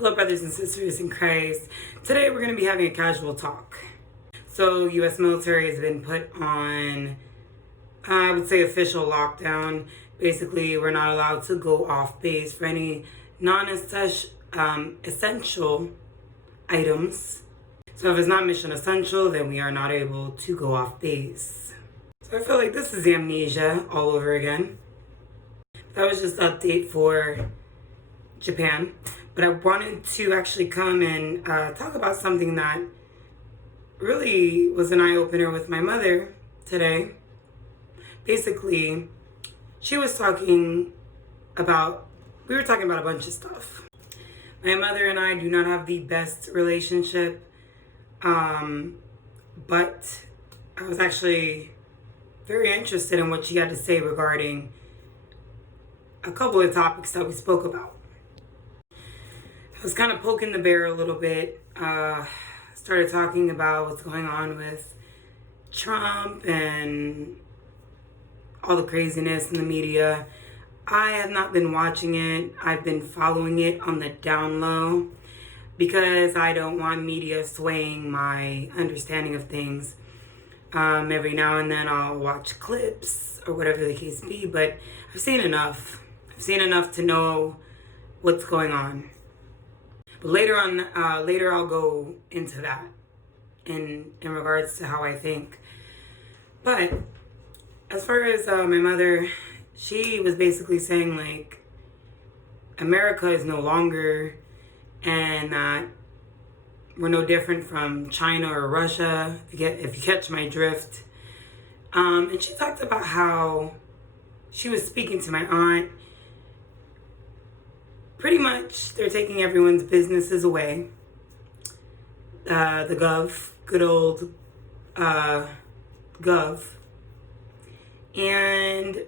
Hello, brothers and sisters in Christ. Today we're going to be having a casual talk. So, U.S. military has been put on, I would say, official lockdown. Basically, we're not allowed to go off base for any non-essential items. So if it's not mission essential, then we are not able to go off base. So I feel like this is amnesia all over again. That was just an update for Japan. But I wanted to actually come and talk about something that really was an eye-opener with my mother today. Basically, we were talking about a bunch of stuff. My mother and I do not have the best relationship, but I was actually very interested in what she had to say regarding a couple of topics that we spoke about. I was kind of poking the bear a little bit, started talking about what's going on with Trump and all the craziness in the media. I have not been watching it. I've been following it on the down low because I don't want media swaying my understanding of things. Every now and then I'll watch clips or whatever the case be, but I've seen enough. I've seen enough to know what's going on. But later I'll go into that in regards to how I think. But as far as my mother, she was basically saying like America is no longer, and that we're no different from China or Russia, if you catch my drift. And she talked about how she was speaking to my aunt. Pretty much, they're taking everyone's businesses away. The good old gov. And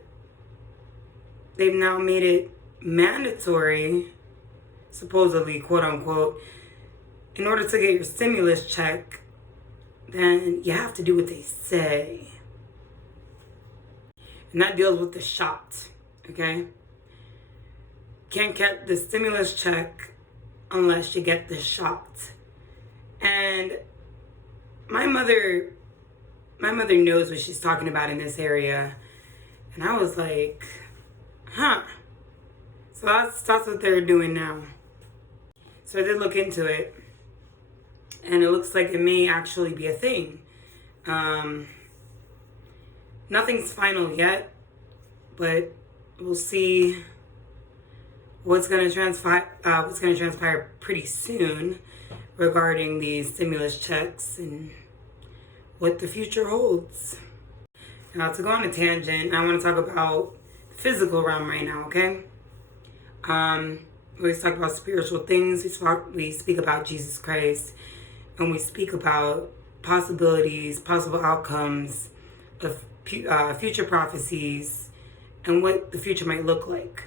they've now made it mandatory, supposedly, quote unquote, in order to get your stimulus check, then you have to do what they say. And that deals with the shot, okay? Can't get the stimulus check unless you get the shot. And my mother knows what she's talking about in this area. And I was like, huh. So that's what they're doing now. So I did look into it. And it looks like it may actually be a thing. Nothing's final yet. But we'll see what's going to transpire pretty soon regarding these stimulus checks and what the future holds. Now, to go on a tangent, I want to talk about the physical realm right now, okay? We always talk about spiritual things. We speak about Jesus Christ, and we speak about possibilities, possible outcomes of future prophecies and what the future might look like,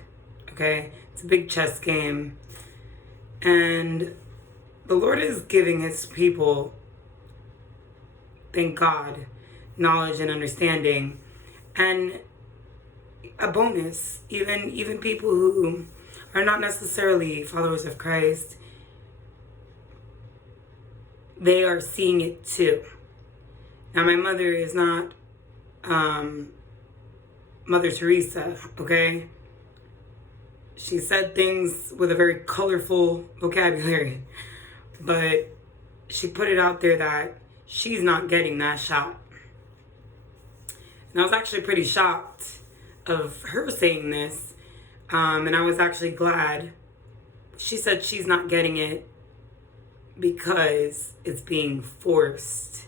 okay? It's a big chess game. And the Lord is giving his people, thank God, knowledge and understanding. And a bonus, even people who are not necessarily followers of Christ, they are seeing it too. Now, my mother is not Mother Teresa, okay? She said things with a very colorful vocabulary, but she put it out there that she's not getting that shot. And I was actually pretty shocked of her saying this, and I was actually glad. She said she's not getting it because it's being forced.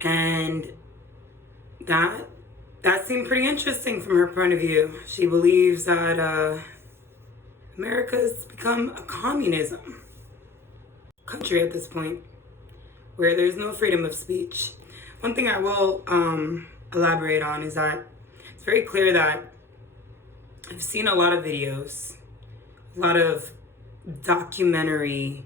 And that seemed pretty interesting from her point of view. She believes that America has become a communism country at this point, where there's no freedom of speech. One thing I will elaborate on is that it's very clear that I've seen a lot of videos, a lot of documentary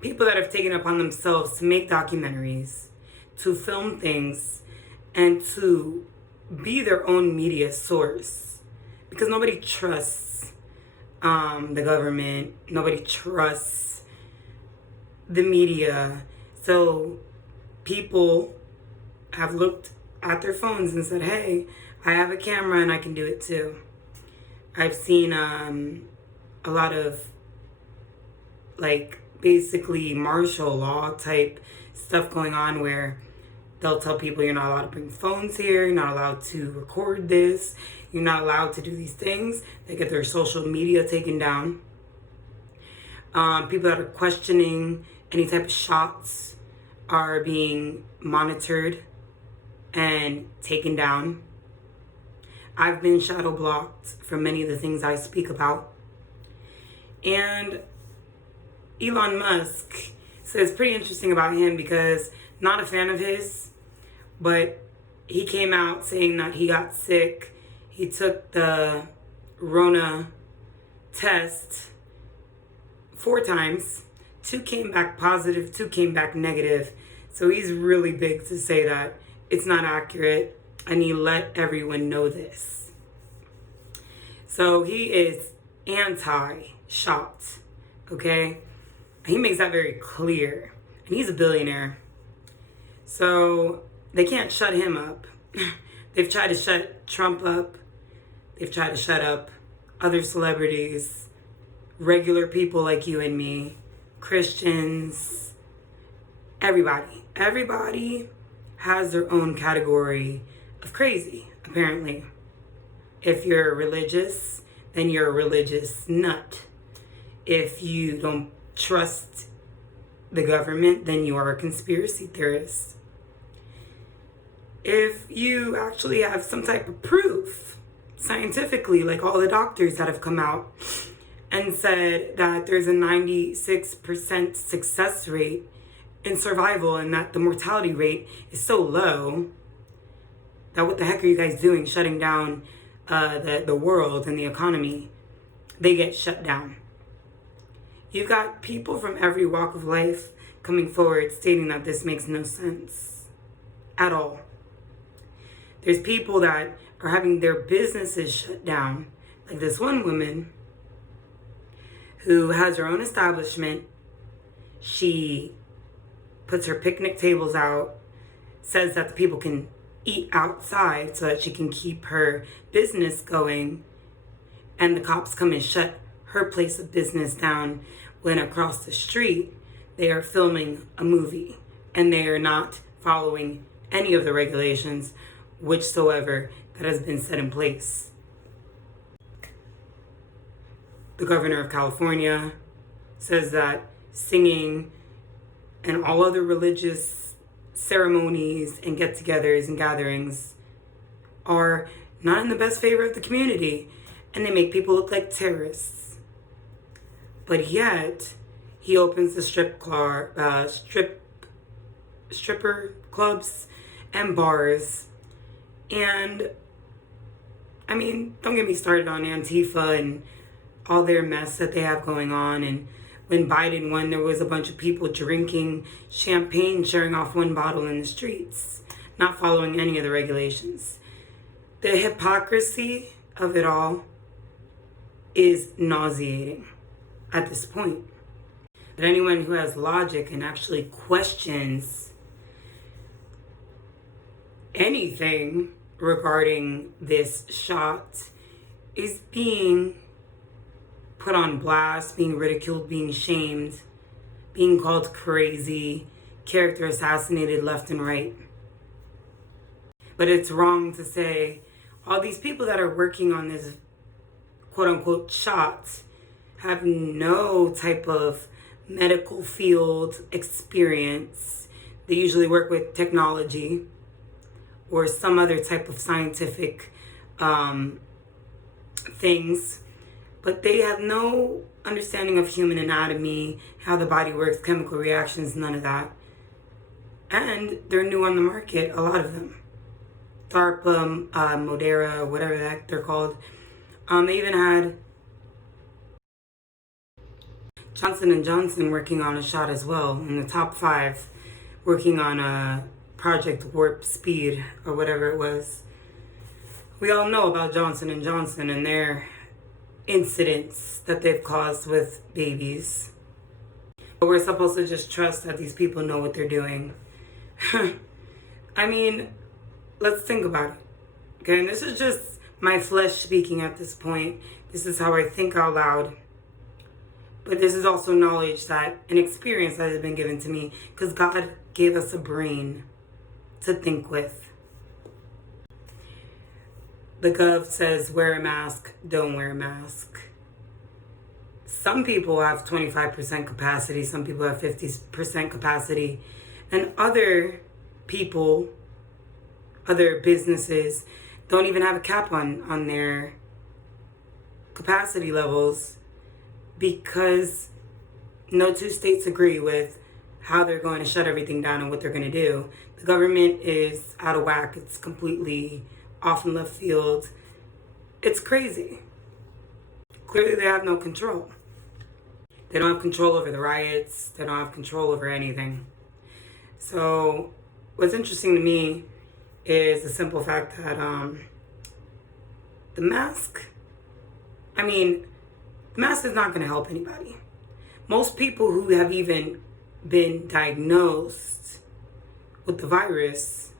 people that have taken it upon themselves to make documentaries, to film things, and to be their own media source, because nobody trusts the government. Nobody trusts the media. So people have looked at their phones and said, hey, I have a camera and I can do it too. I've seen a lot of like basically martial law type stuff going on where they'll tell people you're not allowed to bring phones here, you're not allowed to record this, you're not allowed to do these things. They get their social media taken down. People that are questioning any type of shots are being monitored and taken down. I've been shadow blocked from many of the things I speak about. And Elon Musk, so it's pretty interesting about him because not a fan of his, but he came out saying that he got sick. He took the Rona test 4 times. 2 came back positive, 2 came back negative. So he's really big to say that it's not accurate, and he let everyone know this. So he is anti-shot, okay? He makes that very clear, and he's a billionaire. So they can't shut him up. They've tried to shut Trump up. They've tried to shut up other celebrities, regular people like you and me, Christians, everybody. Everybody has their own category of crazy, apparently. If you're religious, then you're a religious nut. If you don't trust the government, then you are a conspiracy theorist. If you actually have some type of proof, scientifically, like all the doctors that have come out and said that there's a 96% success rate in survival and that the mortality rate is so low, that what the heck are you guys doing shutting down the world and the economy? They get shut down. You've got people from every walk of life coming forward stating that this makes no sense at all. There's people that are having their businesses shut down, like this one woman who has her own establishment. She puts her picnic tables out, says that the people can eat outside so that she can keep her business going, and the cops come and shut her place of business down when across the street they are filming a movie and they are not following any of the regulations whichsoever that has been set in place. The governor of California says that singing and all other religious ceremonies and get-togethers and gatherings are not in the best favor of the community, and they make people look like terrorists. But yet, he opens the stripper clubs and bars. And I mean, don't get me started on Antifa and all their mess that they have going on. And when Biden won, there was a bunch of people drinking champagne, sharing off one bottle in the streets, not following any of the regulations. The hypocrisy of it all is nauseating at this point. But anyone who has logic and actually questions anything regarding this shot is being put on blast, being ridiculed, being shamed, being called crazy, character assassinated left and right. But it's wrong to say all these people that are working on this quote-unquote shot have no type of medical field experience. They usually work with technology or some other type of scientific things, but they have no understanding of human anatomy, how the body works, chemical reactions, none of that. And they're new on the market, a lot of them. DARPA, Modera, whatever the heck they're called. They even had Johnson & Johnson working on a shot as well, in the top 5, working on a Project Warp Speed, or whatever it was. We all know about Johnson & Johnson and their incidents that they've caused with babies. But we're supposed to just trust that these people know what they're doing. I mean, let's think about it. Okay, and this is just my flesh speaking at this point. This is how I think out loud. But this is also knowledge that, an experience that has been given to me, because God gave us a brain to think with. The gov says wear a mask, don't wear a mask. Some people have 25% capacity, some people have 50% capacity, and other people, other businesses don't even have a cap on their capacity levels, because no two states agree with how they're going to shut everything down and what they're going to do. The government is out of whack. It's completely off in left field. It's crazy. Clearly they have no control. They don't have control over the riots. They don't have control over anything. So what's interesting to me is the simple fact that the mask is not going to help anybody. Most people who have even been diagnosed with the virus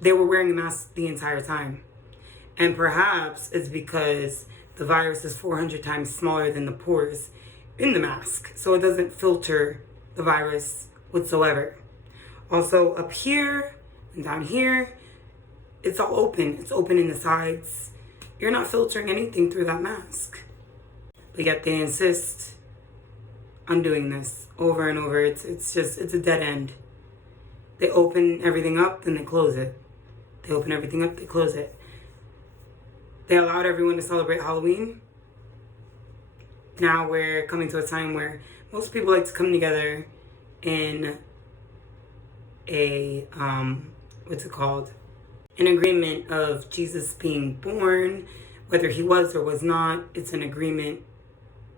they were wearing a mask the entire time. And perhaps it's because the virus is 400 times smaller than the pores in the mask, so it doesn't filter the virus whatsoever. Also, up here and down here, it's all open. It's open in the sides. You're not filtering anything through that mask. But yet they insist on doing this over and over. It's a dead end. They open everything up, then they close it. They open everything up, they close it. They allowed everyone to celebrate Halloween. Now we're coming to a time where most people like to come together in a, what's it called? An agreement of Jesus being born, whether he was or was not. It's an agreement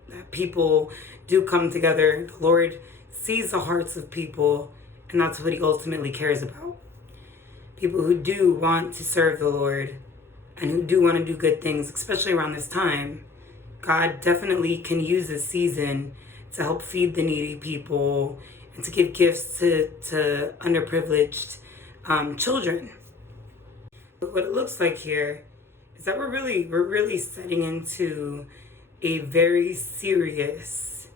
that people do come together. The Lord sees the hearts of people, and that's what he ultimately cares about. People who do want to serve the Lord and who do want to do good things, especially around this time. God definitely can use this season to help feed the needy people and to give gifts to underprivileged children. But what it looks like here is that we're really setting into a very serious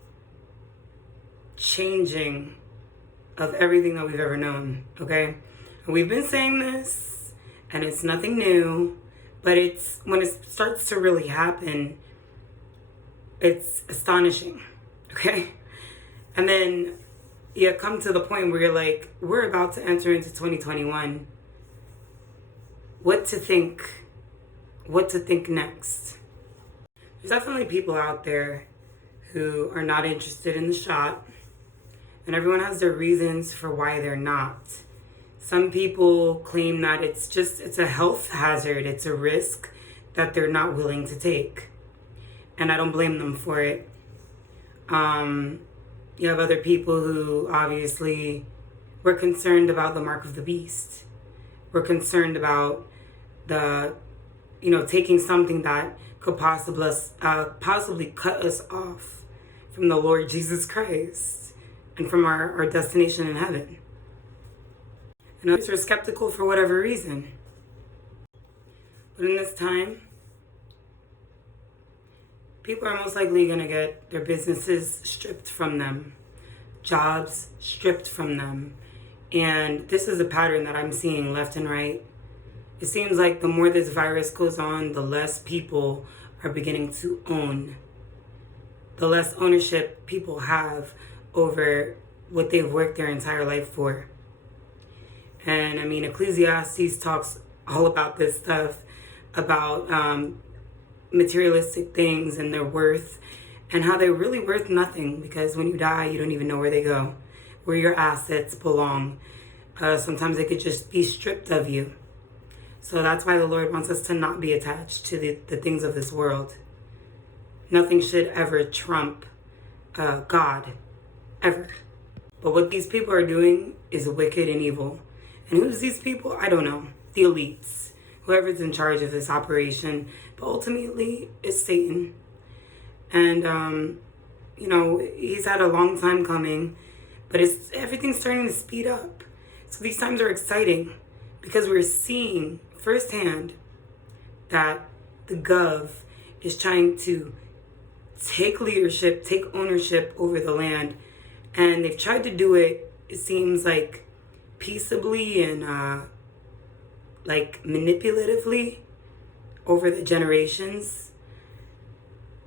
changing of everything that we've ever known, okay? And we've been saying this, and it's nothing new, but it's when it starts to really happen, it's astonishing, okay? And then you come to the point where you're like, we're about to enter into 2021. What to think next. There's definitely people out there who are not interested in the shot, and everyone has their reasons for why they're not. Some people claim that it's a health hazard, it's a risk that they're not willing to take. And I don't blame them for it. You have other people who obviously were concerned about the mark of the beast. We're concerned about taking something that could possibly cut us off from the Lord Jesus Christ and from our destination in heaven. And others are skeptical for whatever reason. But in this time, people are most likely going to get their businesses stripped from them, jobs stripped from them. And this is a pattern that I'm seeing left and right. It seems like the more this virus goes on, the less people are beginning to own. The less ownership people have over what they've worked their entire life for. And I mean, Ecclesiastes talks all about this stuff, about materialistic things and their worth, and how they're really worth nothing, because when you die, you don't even know where they go, where your assets belong. Sometimes they could just be stripped of you. So that's why the Lord wants us to not be attached to the things of this world. Nothing should ever trump God, ever. But what these people are doing is wicked and evil. And who's these people? I don't know. The elites who whoever's in charge of this operation, but ultimately it's Satan. And you know, he's had a long time coming, but everything's starting to speed up. So these times are exciting because we're seeing firsthand that the Gov is trying to take leadership, take ownership over the land. And they've tried to do it, it seems like, peaceably and like manipulatively over the generations.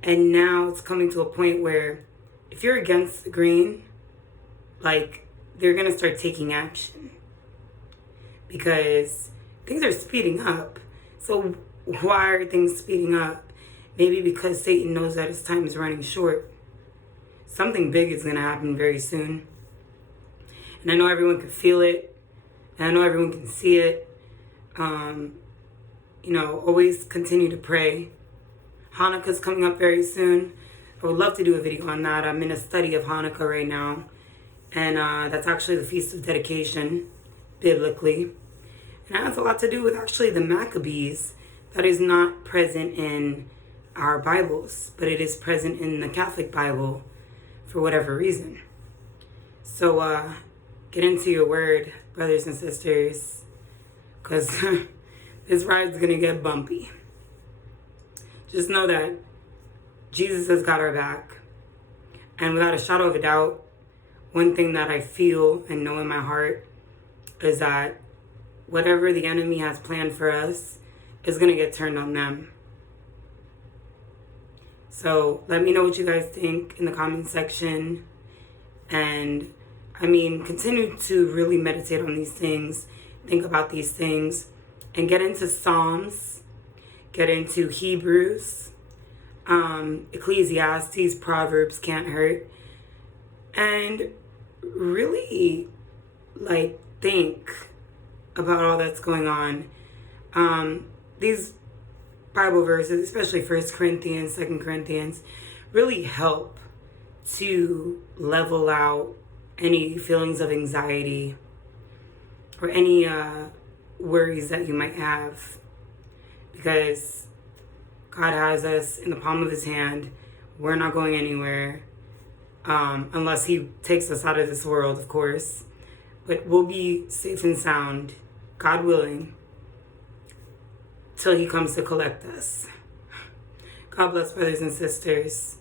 And now it's coming to a point where if you're against the grain, like, they're going to start taking action because things are speeding up. So why are things speeding up? Maybe because Satan knows that his time is running short. Something big is going to happen very soon. And I know everyone can feel it. And I know everyone can see it. You know, always continue to pray. Hanukkah's coming up very soon. I would love to do a video on that. I'm in a study of Hanukkah right now. And that's actually the Feast of Dedication, biblically. And it has a lot to do with actually the Maccabees that is not present in our Bibles, but it is present in the Catholic Bible for whatever reason. So get into your word, brothers and sisters, because this ride's going to get bumpy. Just know that Jesus has got our back. And without a shadow of a doubt, one thing that I feel and know in my heart is that whatever the enemy has planned for us is going to get turned on them. So let me know what you guys think in the comment section. And I mean, continue to really meditate on these things, think about these things, and get into Psalms, get into Hebrews, Ecclesiastes, Proverbs can't hurt. And really, like, think about all that's going on. These Bible verses, especially 1 Corinthians, 2 Corinthians, really help to level out any feelings of anxiety or any worries that you might have. Because God has us in the palm of his hand. We're not going anywhere. Unless he takes us out of this world, of course. But we'll be safe and sound, God willing, till he comes to collect us. God bless, brothers and sisters.